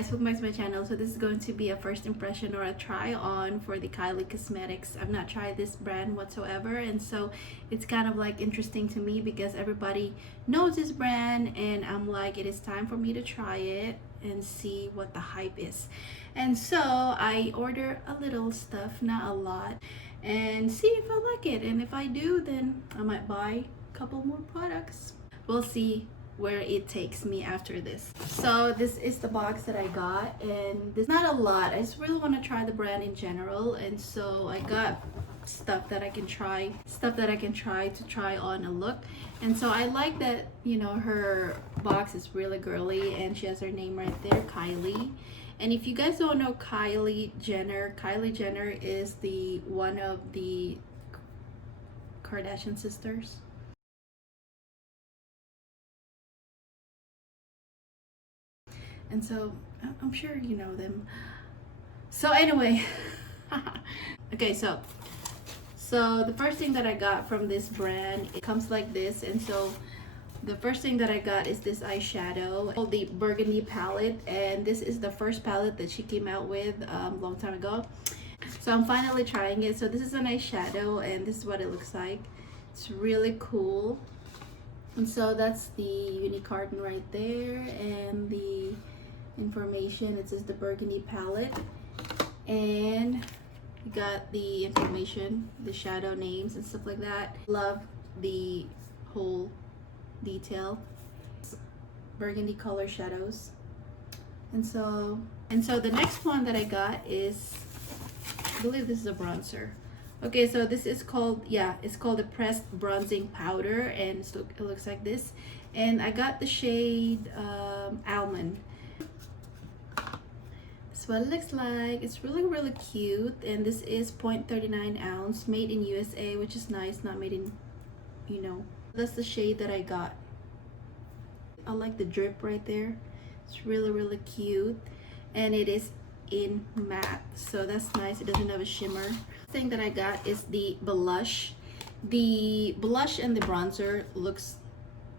guys, welcome back to my channel. So this is going to be a first impression or a try on for the KyLiE Cosmetics. I've not tried this brand whatsoever, and so it's kind of like interesting to me because everybody knows this brand, and I'm like, it is time for me to try it and see what the hype is. And so I order a little stuff, not a lot, and see if I like it, and if I do, then I might buy a couple more products. We'll see where it takes me after this. So this is the box that I got, and there's not a lot. I just really want to try the brand in general, and so I got stuff that I can try to try on a look. And so I like that, you know, her box is really girly and she has her name right there, KyLiE. And if you guys don't know Kylie Jenner is the one of the Kardashian sisters. And so I'm sure you know them. So anyway, okay, so the first thing that I got from this brand, it comes like this. And so the first thing that I got is this eyeshadow called the Burgundy Palette, and this is the first palette that she came out with a long time ago. So I'm finally trying it. So this is an eyeshadow, and this is what it looks like. It's really cool. And so that's the uni carton right there, and the information. It says the Burgundy Palette, and you got the information, the shadow names and stuff like that. Love the whole detail. Burgundy color shadows. And so the next one that I got is, I believe this is a bronzer. Okay, so this is called, yeah, it's called a pressed bronzing powder, and so it looks like this. And I got the shade Almond. That's what it looks like. It's really cute, and this is 0.39 ounce, made in USA, which is nice, not made in, you know. That's the shade that I got. I like the drip right there. It's really cute, and it is in matte, so that's nice. It doesn't have a shimmer. The thing that I got is the blush. The blush and the bronzer looks,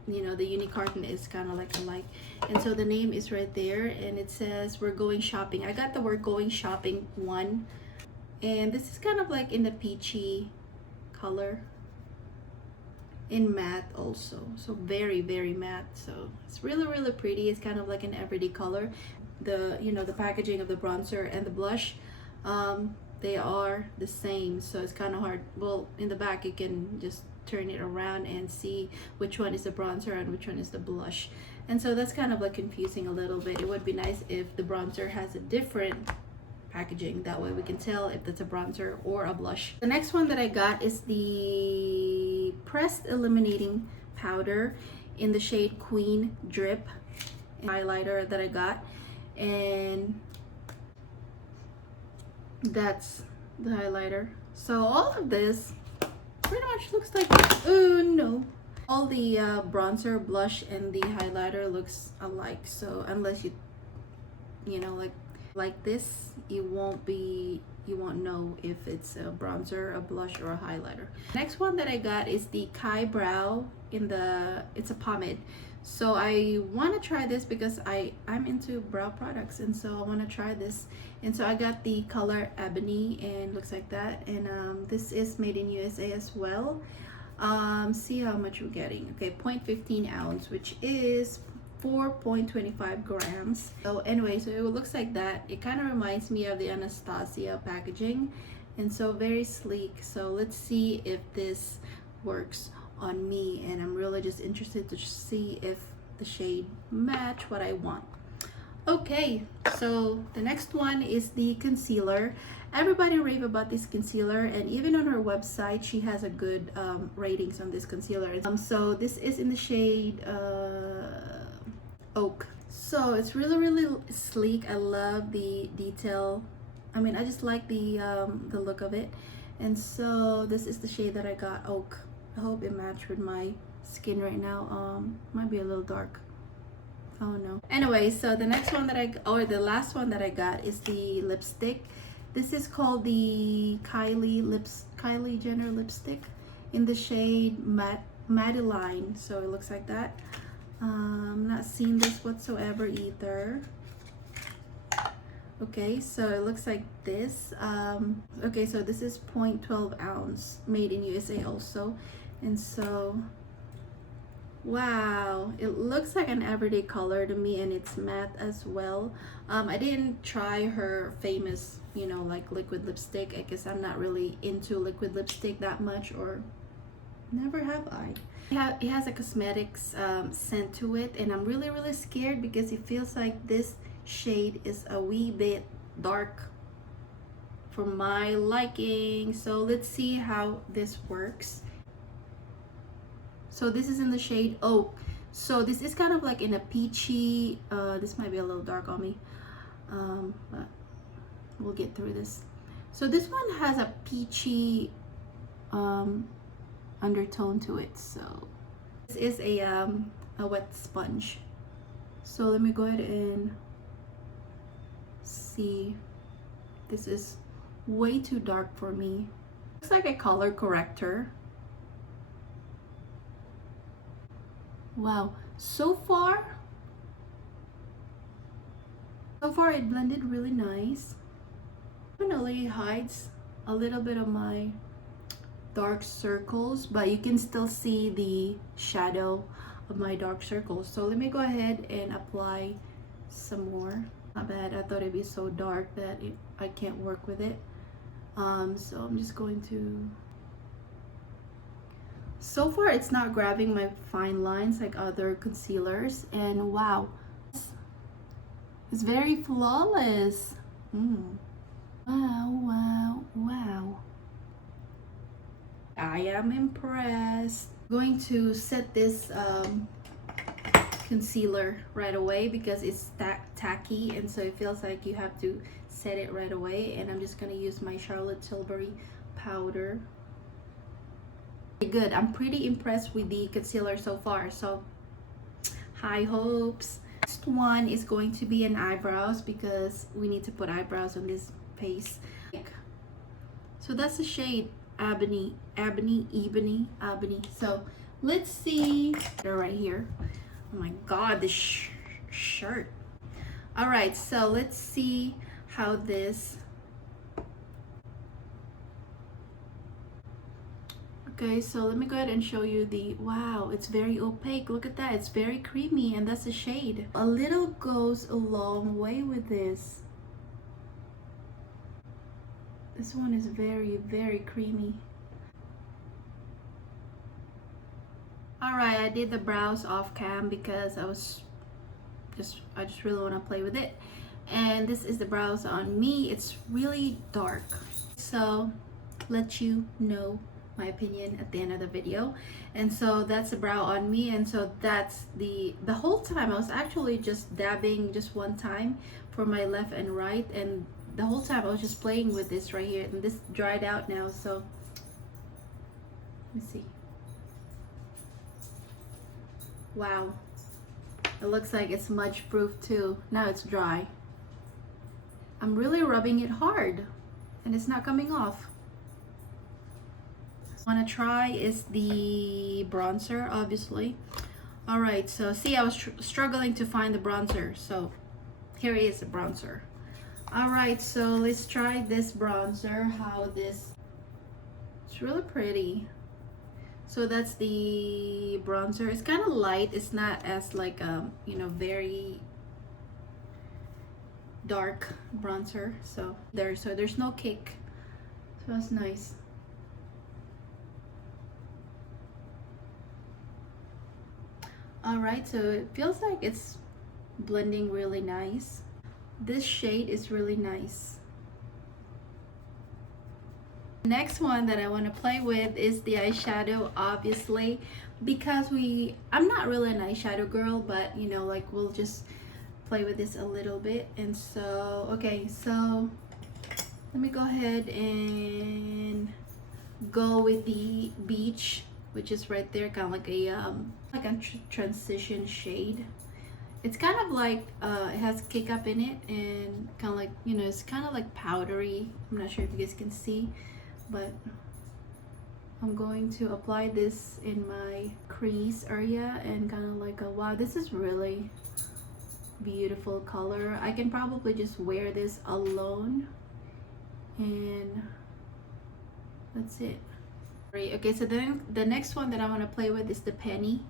you know, the uni carton is kind of like alike, and so the name is right there, and it says we're going shopping. I got the We're Going Shopping one, and this is kind of like in the peachy color, in matte also, so very matte. So it's really pretty. It's kind of like an everyday color. The, you know, the packaging of the bronzer and the blush, they are the same, so it's kind of hard. Well, in the back you can just turn it around and see which one is the bronzer and which one is the blush, and so that's kind of like confusing a little bit. It would be nice if the bronzer has a different packaging, that way we can tell if that's a bronzer or a blush. The next one that I got is the pressed illuminating powder in the shade Queen Drip highlighter that I got, and that's the highlighter. So all of this pretty much looks like, oh no, all the bronzer, blush, and the highlighter looks alike. So unless you know, like this, you won't know if it's a bronzer, a blush, or a highlighter. Next one that I got is the Kai Brow it's a pomade. So I want to try this because I'm into brow products, and so I want to try this. And so I got the color Ebony, and looks like that. And this is made in USA as well. See how much we're getting. Okay, 0.15 ounce, which is 4.25 grams. So anyway, so it looks like that. It kind of reminds me of the Anastasia packaging, and so very sleek. So let's see if this works on me, and I'm really just interested to see if the shade match what I want. Okay, so the next one is the concealer. Everybody rave about this concealer, and even on her website she has a good ratings on this concealer. So this is in the shade Oak. So it's really sleek. I love the detail. I mean, I just like the look of it. And so this is the shade that I got, Oak. I hope it matched with my skin right now. Might be a little dark. Oh no. Anyway, so the next one that the last one that I got is the lipstick. This is called the Kylie Jenner lipstick in the shade Madeleine. So it looks like that. I'm not seeing this whatsoever either. Okay, so it looks like this. Okay, so this is 0.12 ounce, made in USA also. And so, wow, it looks like an everyday color to me, and it's matte as well. I didn't try her famous, you know, like liquid lipstick. I guess I'm not really into liquid lipstick that much, or never have I. It has a cosmetics scent to it, and I'm really scared because it feels like this shade is a wee bit dark for my liking. So let's see how this works. So this is in the shade Oak. So this is kind of like in a peachy, this might be a little dark on me, but we'll get through this. So this one has a peachy undertone to it. So this is a wet sponge. So let me go ahead and see. This is way too dark for me. Looks like a color corrector. Wow, so far it blended really nice. Definitely hides a little bit of my dark circles, but you can still see the shadow of my dark circles. So let me go ahead and apply some more. Not bad. I thought it'd be so dark that I can't work with it. So I'm just going to. So far it's not grabbing my fine lines like other concealers, and wow, it's very flawless. Wow. I am impressed. I'm going to set this concealer right away because it's tacky, and so it feels like you have to set it right away. And I'm just going to use my Charlotte Tilbury powder. Good. I'm pretty impressed with the concealer so far, so high hopes. Next one is going to be an eyebrows because we need to put eyebrows on this face. So that's the shade Ebony. So let's see. They're right here. Oh my god, this shirt. All right, so let's see how this. Okay, so let me go ahead and show you the, wow, it's very opaque. Look at that, it's very creamy, and that's the shade. A little goes a long way with this. This one is very creamy. All right, I did the brows off cam because I just really want to play with it. And this is the brows on me. It's really dark. So let you know my opinion at the end of the video. And so that's the brow on me, and so that's the whole time I was actually just dabbing just one time for my left and right, and the whole time I was just playing with this right here, and this dried out now. So let me see. Wow, it looks like it's smudge proof too. Now it's dry. I'm really rubbing it hard and it's not coming off. What I want to try is the bronzer, obviously. All right, so see, I was struggling to find the bronzer, so here is the bronzer. All right, so let's try this bronzer. It's really pretty. So that's the bronzer. It's kind of light. It's not as like you know, very dark bronzer. So there's no kick. So that's nice. All right, so it feels like it's blending really nice. This shade is really nice. Next one that I want to play with is the eyeshadow, obviously, because I'm not really an eyeshadow girl, but you know, like, we'll just play with this a little bit. And so, okay, so let me go ahead and go with the Beach, which is right there, kind of like a transition shade. It's kind of like it has kick up in it, and kind of like, you know, it's kind of like powdery. I'm not sure if you guys can see, but I'm going to apply this in my crease area, and kind of like wow, this is really beautiful color. I can probably just wear this alone, and that's it. Okay, so then the next one that I want to play with is the penny,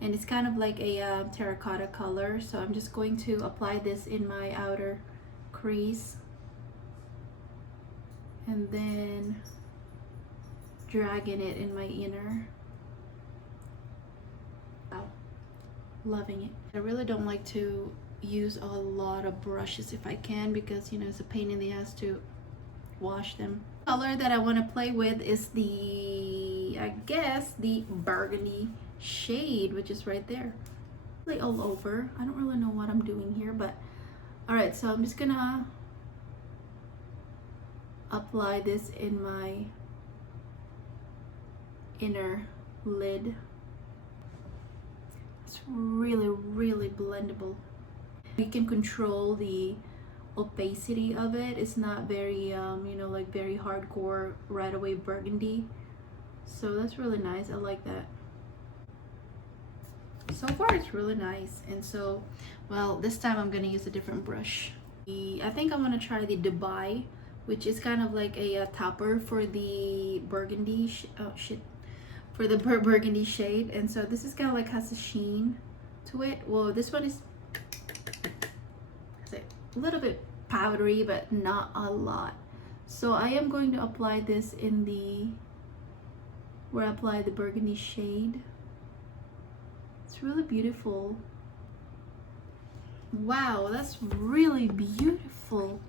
and it's kind of like a terracotta color. So I'm just going to apply this in my outer crease and then dragging it in my inner. Wow, loving it. I really don't like to use a lot of brushes if I can, because you know, it's a pain in the ass to wash them. Color that I want to play with is the, I guess, the burgundy shade, which is right there. Really all over. I don't really know what I'm doing here, but all right, so I'm just gonna apply this in my inner lid. It's really, really blendable. You can control the opacity of it. It's not very you know, like very hardcore right away burgundy, so that's really nice. I like that. So far it's really nice. And so, well, this time I'm gonna use a different brush. I think I'm gonna try the Dubai, which is kind of like a topper for the burgundy for the burgundy shade. And so this is kind of like has a sheen to it. Well, this one is a little bit powdery, but not a lot. So I am going to apply this in the, where I apply the burgundy shade. It's really beautiful. Wow, that's really beautiful.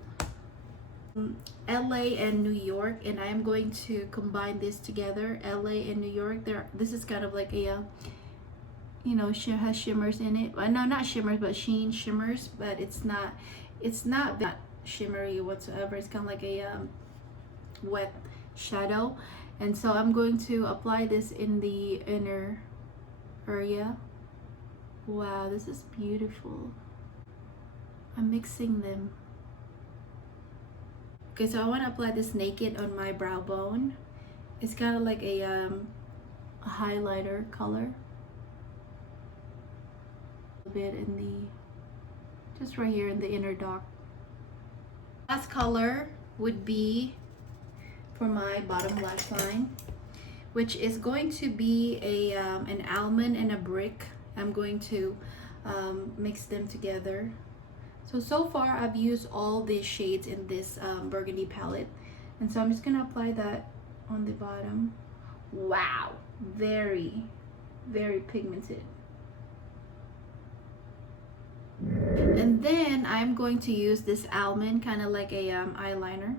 LA and New York, and I am going to combine this together. LA and New York, this is kind of like a you know, has shimmers in it. No, not shimmers, but sheen shimmers, but it's not that shimmery whatsoever. It's kind of like a wet shadow. And so I'm going to apply this in the inner area. Wow, this is beautiful. I'm mixing them. Okay, so I want to apply this naked on my brow bone. It's kind of like a highlighter color. A bit in the, just right here in the inner dark. Last color would be for my bottom lash line, which is going to be a an almond and a brick. I'm going to mix them together. So far I've used all the shades in this burgundy palette, and so I'm just gonna apply that on the bottom. Wow, very, very pigmented. And then I'm going to use this almond, kind of like a eyeliner.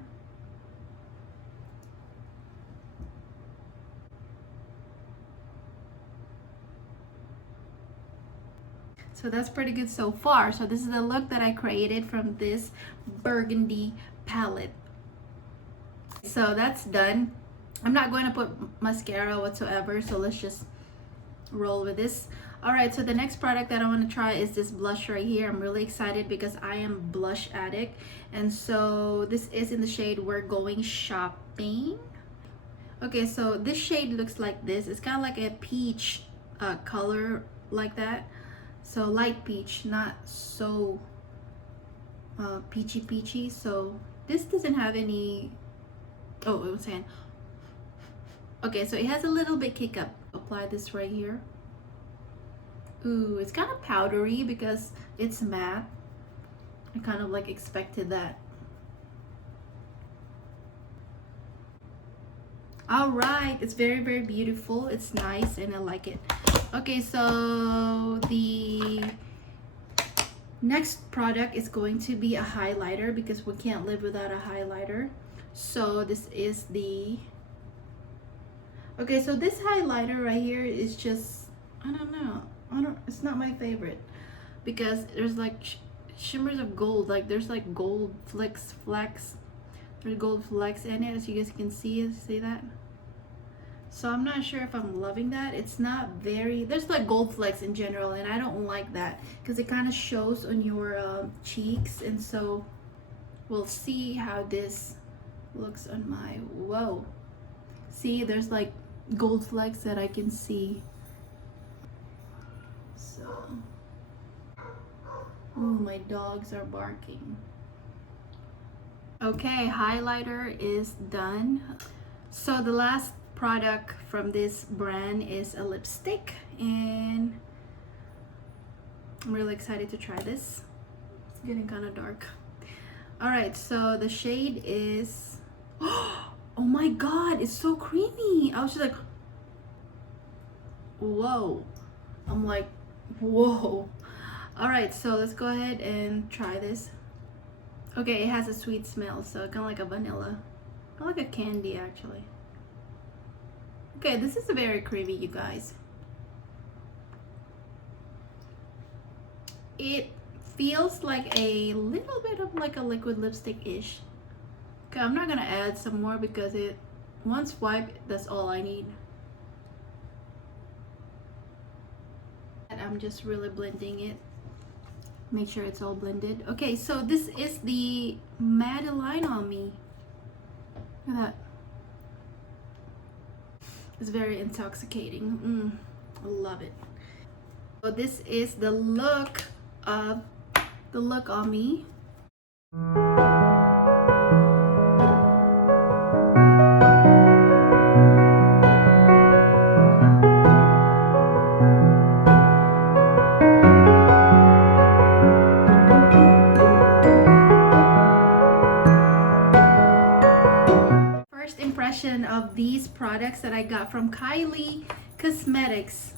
So that's pretty good so far. So this is the look that I created from this burgundy palette. So that's done. I'm not going to put mascara whatsoever, so let's just roll with this. All right, so the next product that I want to try is this blush right here. I'm really excited because I am blush addict, and so this is in the shade We're Going Shopping. Okay, so this shade looks like this. It's kind of like a peach color like that. So light peach, not so peachy. So this doesn't have any, oh, I was saying, okay, so it has a little bit kick up. Apply this right here. Ooh, it's kind of powdery because it's matte. I kind of like expected that. All right, it's very, very beautiful. It's nice and I like it. Okay, so the next product is going to be a highlighter because we can't live without a highlighter. So this is the, okay, so this highlighter right here is just, I don't know, it's not my favorite because there's like shimmers of gold, like there's like gold flecks, there's gold flecks in it, as you guys can see that. So I'm not sure if I'm loving that. It's not very, there's like gold flecks in general, and I don't like that because it kind of shows on your cheeks. And so we'll see how this looks on my, whoa, see, there's like gold flecks that I can see. So Oh, my dogs are barking. Okay, highlighter is done. So the last product from this brand is a lipstick, and I'm really excited to try this. It's getting kind of dark. All right, so the shade is, oh my god, it's so creamy. I was just like, whoa. I'm like, whoa. All right, so let's go ahead and try this. Okay, it has a sweet smell, so kind of like a vanilla, kind of like a candy actually. Okay, this is very creamy, you guys. It feels like a little bit of like a liquid lipstick-ish. Okay, I'm not gonna add some more because it, once wiped, that's all I need. And I'm just really blending it. Make sure it's all blended. Okay, so this is the Madeleine on me. Look at that. It's very intoxicating. I love it. So this is the look on me. First impression of these products that I got from KyLiE Cosmetics.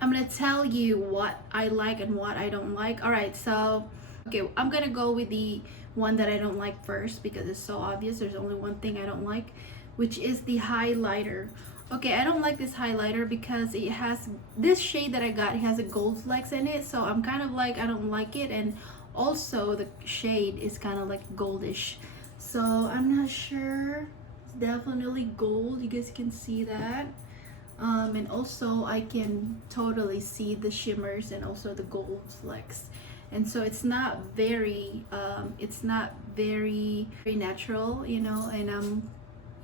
I'm gonna tell you what I like and what I don't like. All right, so okay, I'm gonna go with the one that I don't like first because it's so obvious. There's only one thing I don't like, which is the highlighter. Okay, I don't like this highlighter because it has this shade that I got. It has a gold flecks in it, so I'm kind of like, I don't like it. And also the shade is kind of like goldish, so I'm not sure. It's definitely gold, you guys can see that. And also I can totally see the shimmers and also the gold flecks, and so it's not very very natural, you know. And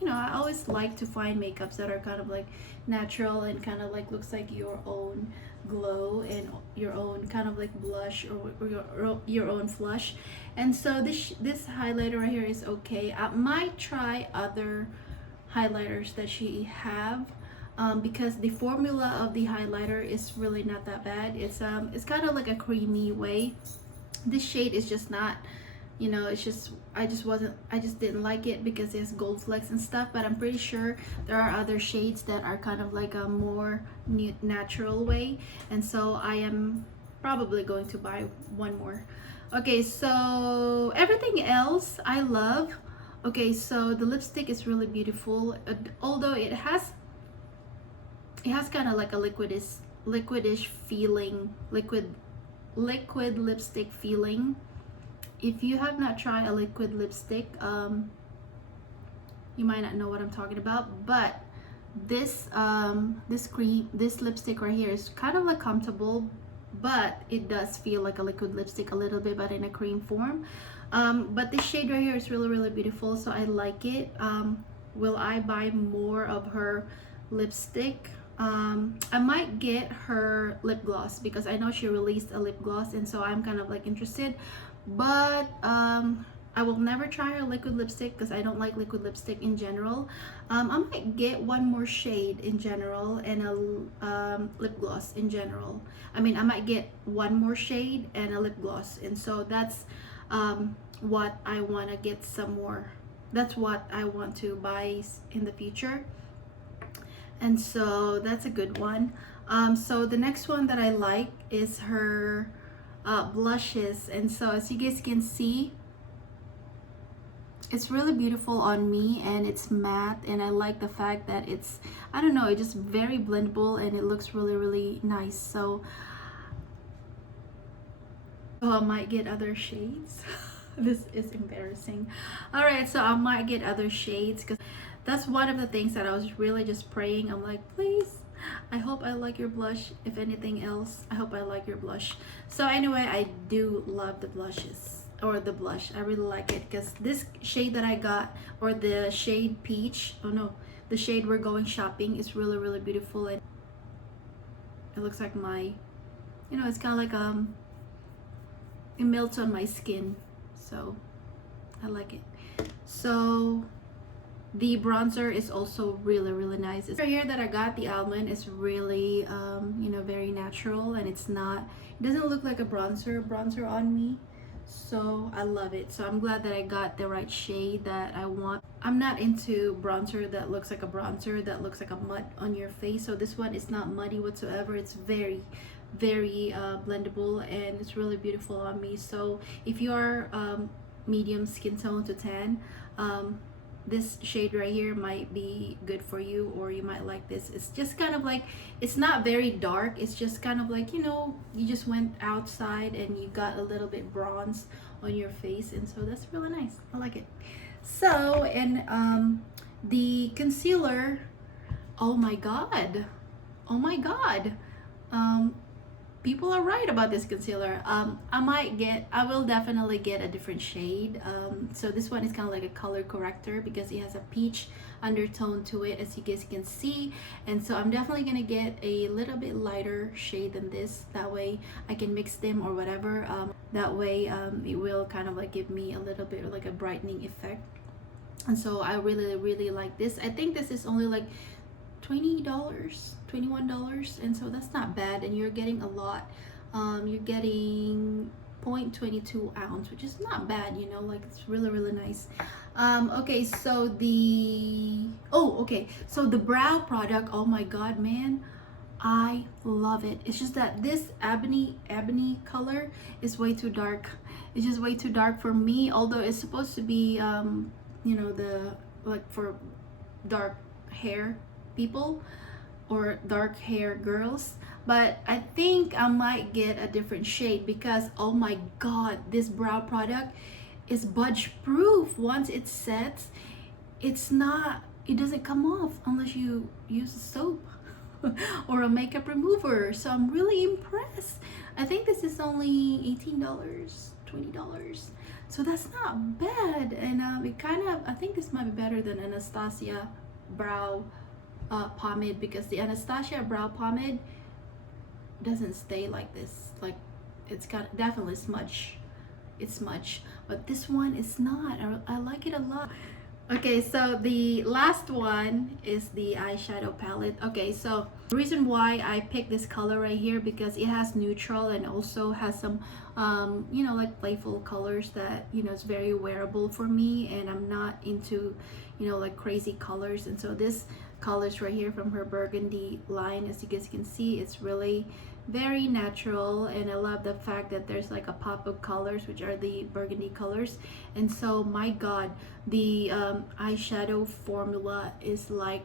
you know, I always like to find makeups that are kind of like natural and kind of like looks like your own glow and your own kind of like blush or your own flush. And so this highlighter right here is okay. I might try other highlighters that she have, because the formula of the highlighter is really not that bad. It's kind of like a creamy way. This shade is just not, you know, it's just, I just didn't like it because it has gold flecks and stuff. But I'm pretty sure there are other shades that are kind of like a more natural way, and so I am probably going to buy one more. Okay, so everything else I love. Okay, so the lipstick is really beautiful, although it has kind of like a liquidish feeling, liquid lipstick feeling. If you have not tried a liquid lipstick, you might not know what I'm talking about. But this lipstick right here is kind of like comfortable, but it does feel like a liquid lipstick a little bit, but in a cream form. But this shade right here is really beautiful, so I like it. Will I buy more of her lipstick? I might get her lip gloss because I know she released a lip gloss, and so I'm kind of like interested. But I will never try her liquid lipstick because I don't like liquid lipstick in general. I might get one more shade in general and a lip gloss in general. I mean, I might get one more shade and a lip gloss, and so that's what I want to get some more. That's what I want to buy in the future, and so that's a good one. So the next one that I like is her blushes, and so as you guys can see, it's really beautiful on me, and it's matte, and I like the fact that it's, I don't know, it's just very blendable and it looks really nice. So I might get other shades. This is embarrassing. All right, so I might get other shades because that's one of the things that I was really just praying. I'm like, please, I hope I like your blush. If anything else, I hope I like your blush. So anyway, I do love the blushes, or the blush. I really like it because this shade that I got, or the shade peach, oh no, the shade We're Going Shopping, is really beautiful, and it looks like my, you know, it's kind of like it melts on my skin, so I like it. So the bronzer is also really nice. It's right here that I got, the Almond, is really you know, very natural, and it doesn't look like a bronzer on me, so I love it. So I'm glad that I got the right shade that I want. I'm not into bronzer that looks like a bronzer that looks like a mud on your face, so this one is not muddy whatsoever. It's very blendable, and it's really beautiful on me. So if you are medium skin tone to tan, this shade right here might be good for you, or you might like this. It's just kind of like, it's not very dark, it's just kind of like, you know, you just went outside and you got a little bit bronze on your face, and so that's really nice. I like it. So, and the concealer, oh my god, people are right about this concealer. I will definitely get a different shade. So this one is kind of like a color corrector because it has a peach undertone to it, as you guys can see, and so I'm definitely gonna get a little bit lighter shade than this. That way I can mix them or whatever. That way it will kind of like give me a little bit of like a brightening effect, and so I really like this. I think this is only like $20, $21, and so that's not bad, and you're getting a lot. You're getting 0.22 ounce, which is not bad, you know, like it's really nice. Okay, so so the brow product, oh my god, man, I love it. It's just that this ebony color is way too dark. It's just way too dark for me, although it's supposed to be you know, the like for dark hair people or dark hair girls, but I think I might get a different shade because oh my god, this brow product is budge proof. Once it sets, it doesn't come off unless you use a soap or a makeup remover, so I'm really impressed. I think this is only $18, $20, so that's not bad, and it kind of, I think this might be better than Anastasia brow pomade, because the Anastasia brow pomade doesn't stay like this. Like, it's got definitely smudge, but this one is not. I like it a lot. Okay, so the last one is the eyeshadow palette. Okay, so the reason why I picked this color right here, because it has neutral and also has some you know, like playful colors that, you know, it's very wearable for me, and I'm not into, you know, like crazy colors. And so this colors right here from her Burgundy line, as you guys can see, it's really very natural, and I love the fact that there's like a pop of colors, which are the burgundy colors. And so my god, the eyeshadow formula is like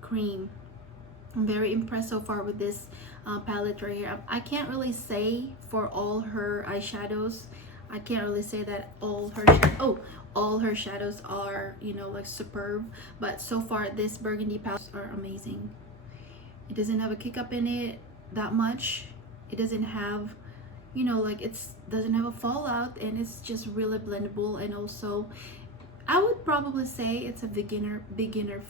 cream. I'm very impressed so far with this palette right here. I can't really say for all her eyeshadows, I can't really say that all her shadows are, you know, like superb, but so far this Burgundy palette are amazing. It doesn't have a kick up in it that much. It doesn't have, you know, like doesn't have a fallout, and it's just really blendable. And also I would probably say it's a beginner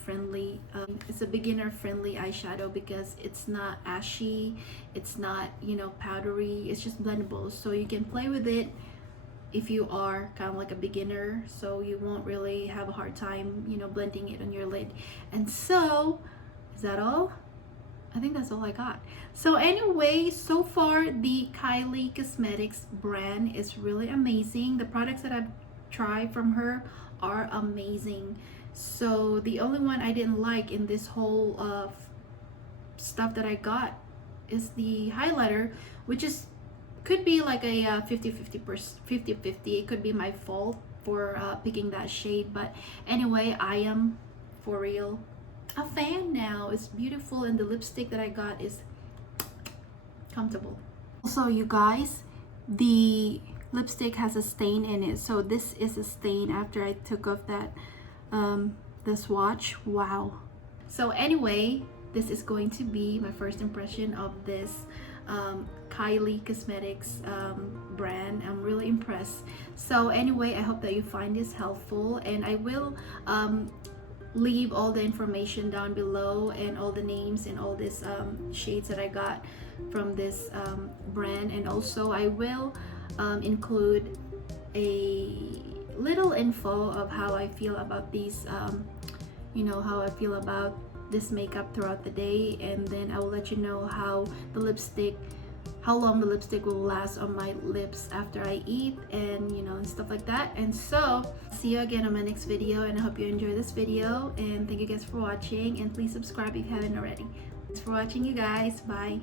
friendly it's a beginner friendly eyeshadow, because it's not ashy, it's not, you know, powdery, it's just blendable, so you can play with it if you are kind of like a beginner, so you won't really have a hard time, you know, blending it on your lid. And so is that all? I think that's all I got. So anyway, so far the KyLighter Cosmetics brand is really amazing. The products that I've tried from her are amazing. So the only one I didn't like in this whole stuff that I got is the highlighter, which is could be like a 50-50. It could be my fault for picking that shade, but anyway, I am for real a fan now. It's beautiful, and the lipstick that I got is comfortable. Also, you guys, the lipstick has a stain in it, so this is a stain after I took off that the swatch. Wow. So anyway, this is going to be my first impression of this KyLighter Cosmetics brand. I'm really impressed. So anyway, I hope that you find this helpful, and I will leave all the information down below, and all the names and all these shades that I got from this brand. And also I will include a little info of how I feel about these, you know, how I feel about this makeup throughout the day, and then I will let you know how long the lipstick will last on my lips after I eat, and you know, and stuff like that. And so see you again on my next video, and I hope you enjoy this video, and thank you guys for watching, and please subscribe if you haven't already. Thanks for watching, you guys. Bye.